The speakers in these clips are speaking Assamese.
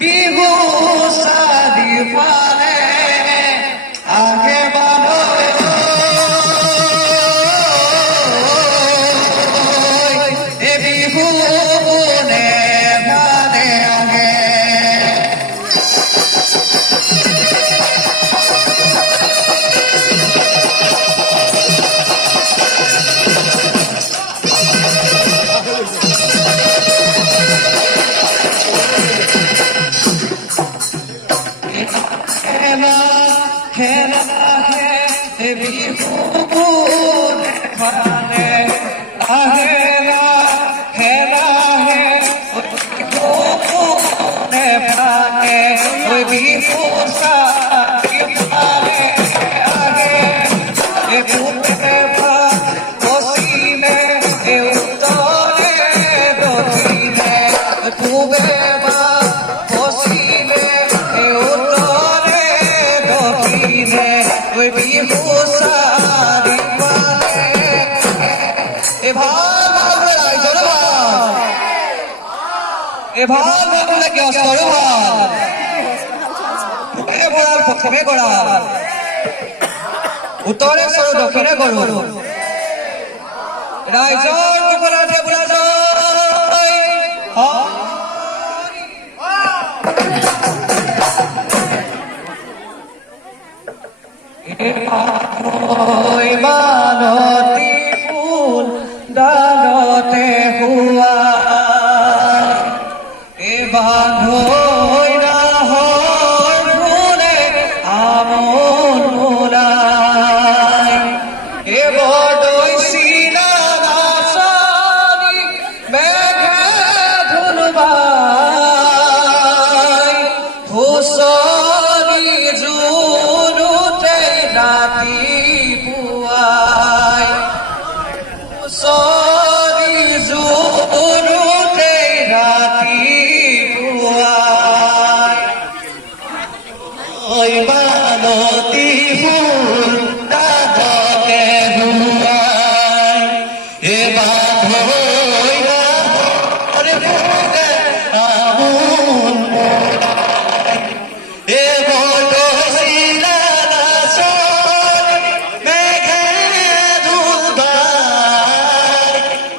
বিহু চাৰিওফালে আহে বানৈ এ বিহু কোনে ভালে আহে ভাল লাগে প্ৰথমে কৰা উত্তৰে চৰু দক্ষিণে কৰো ৰাইজৰ কুকলাতে বোলা জয় মানতী ফুল ডালতে হুৱা বান্ধৈ নাহৰ ফুলে আমোল মোলাই এ বৰদৈ চিনা নাচনি মেঘে ধুন বাই হুঁচৰি জোনোতে ৰাতিপুৱাই হুঁচৰি জোনোতে মানতী ফুল ডালতে হুৱাই এ বান্ধৈ নাহৰ ফুলে আমোল মোলাই এ বৰদৈ চিনা নাচনি মেঘে ধুন বাই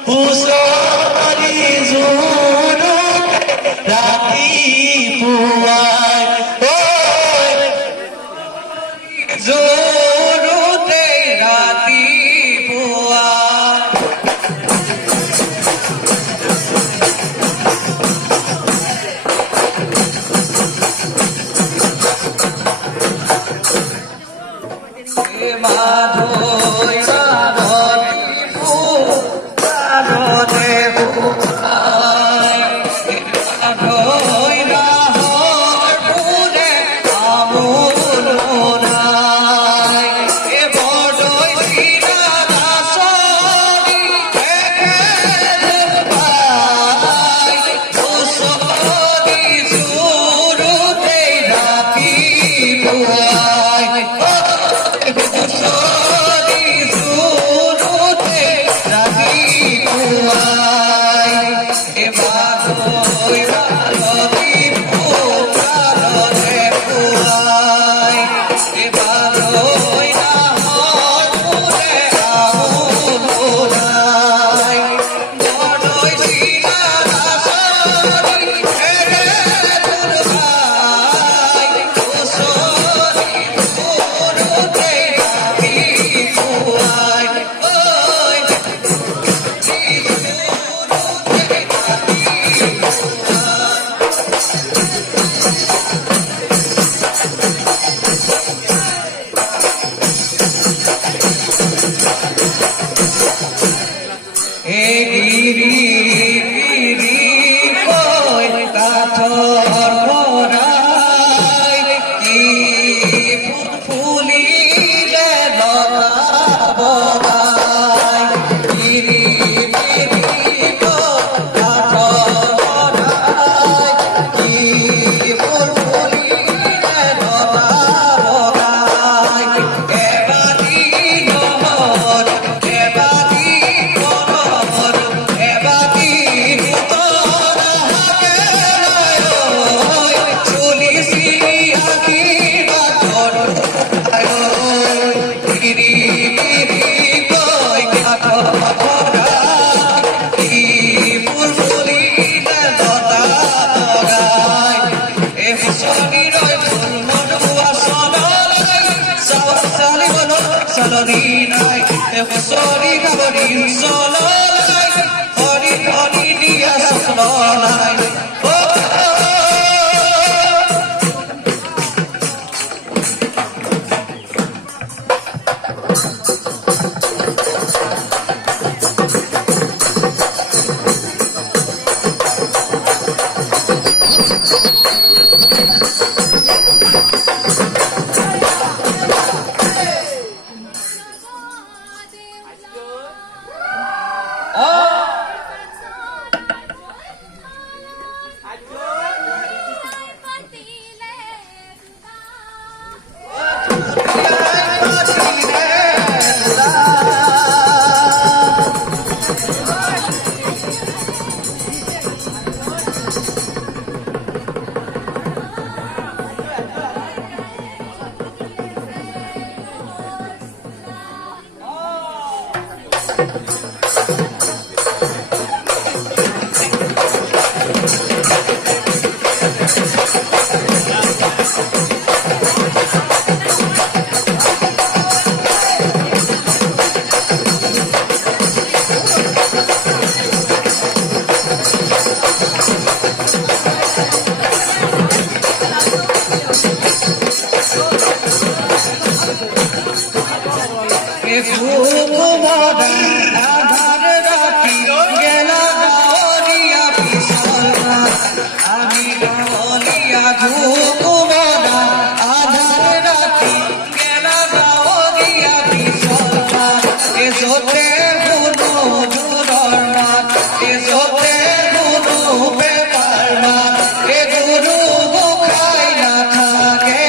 হুঁচৰি জোনোতে ৰাতিপুৱাই জোনোতে ৰাতিপুৱা মাধৈ মানতী ফুল ডালতে হুৱাই মাধৈ নাহৰ ফুলে আমোল মোলাই এ বৰদৈ চিনা নাচনি মেঘে ধুন বাই হুঁচৰি জোনোতে ৰাতিপুৱাই হুঁচৰি জোনোতে ৰাতিপুৱাই এ মাধৈ মানতী ফুল ডালতে হুৱাই এ বান্ধৈ নাহৰ ফুলে আমোল মোলাই বৰদৈ চিনা নাচনি মেঘে ধুন বাই হুঁচৰি জোনোতে ৰাতিপুৱাই হে গিৰি চলনি নাই বছৰি গাবৰি চললাই হৰি হৰি দিয়া স্বপ্ন নাই আধার রাতি গেলা গাওরিয়া পিছলা আমি গাওলিয়া ঘুমরা আধার রাতি গেলা গাওরিয়া পিছলা এ জোতে গুনো জুরর মাত এ জোতে গুনো বেপার মাত এ গুরু বুখাই না থাকে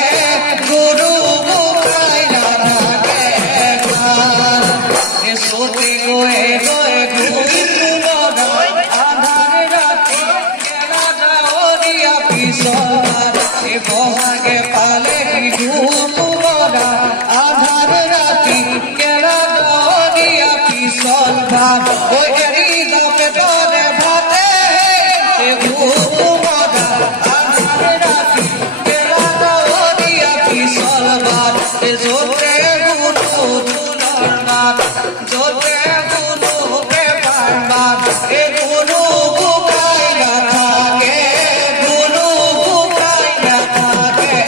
গুরু বুখাই না থাকে সোতে গোয়ে গোয়ে ঘুই তুমরা আধার রাতি গেলা গাওরিয়া পিছলা এ বহাগে পালে ঘুমরা আধার রাতি গেলা গাওরিয়া পিছলা ওই এরি দাপে দরে ভাতে এ ঘুমরা আধার রাতি গেলা গাওরিয়া পিছলা এ জোতে গুনো তুলর মাত জোতে গুনো বেপার মাত এ গুনো বুকাই না থাকে গুনো বুকাই না থাকে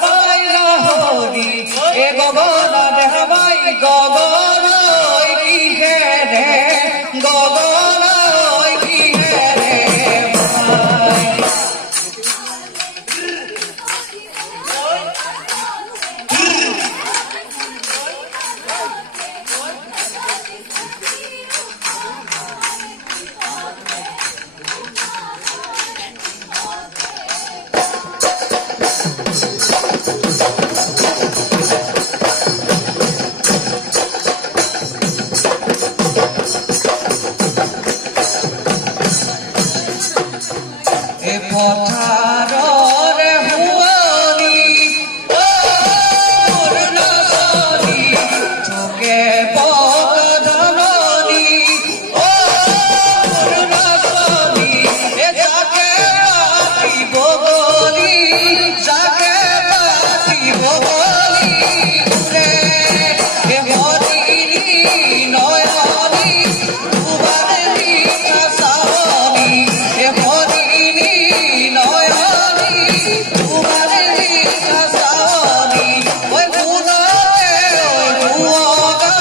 দেহাবাই লাহরি এ গগন দেহাবাই গগন কি রে গগন কি রে এ পথাররে হুঁৱনি অৰুণাচলী চুকে পকধননি অৰুণাচলী এ যাকে পাতিব বলি যাকে পাতিব বলি ৰে এ হৰিণী নয়নি দুবাৰে মিঠা চাৱনি এ হৰিণী নয়নি দুবাৰে মিঠা চাৱনি ওই গুণতে ওই গুণগা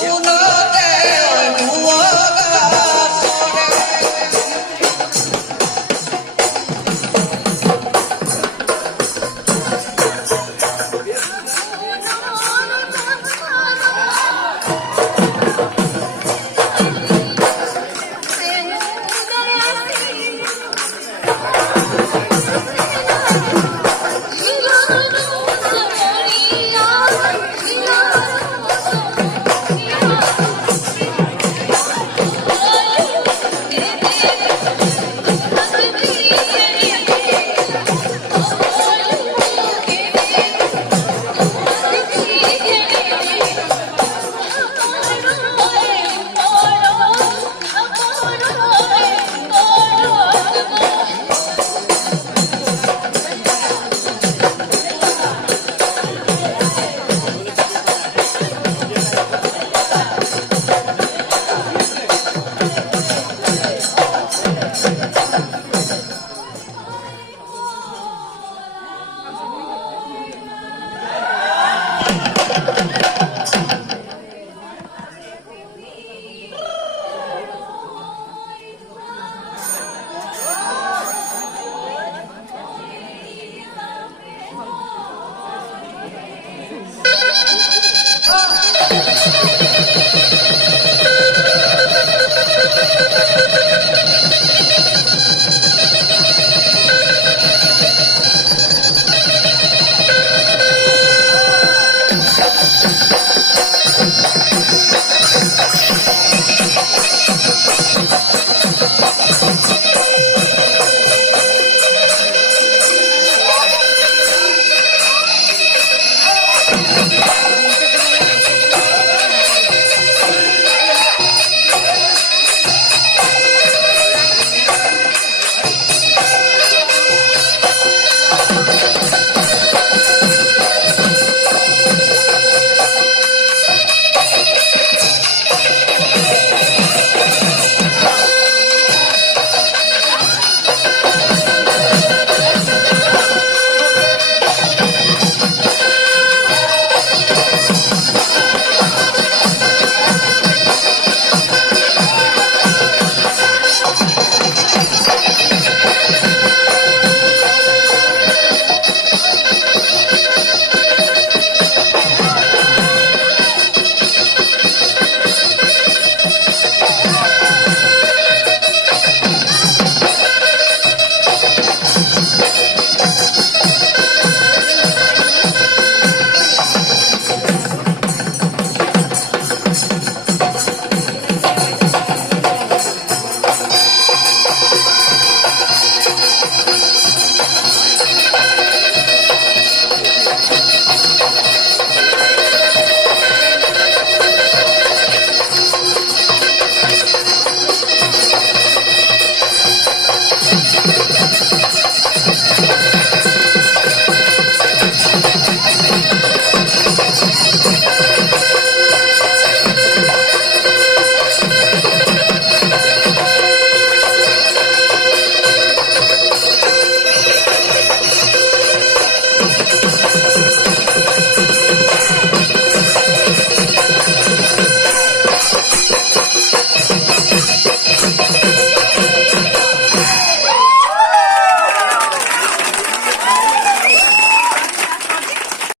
গুণতে ওই গুণগা চৰে Thank you.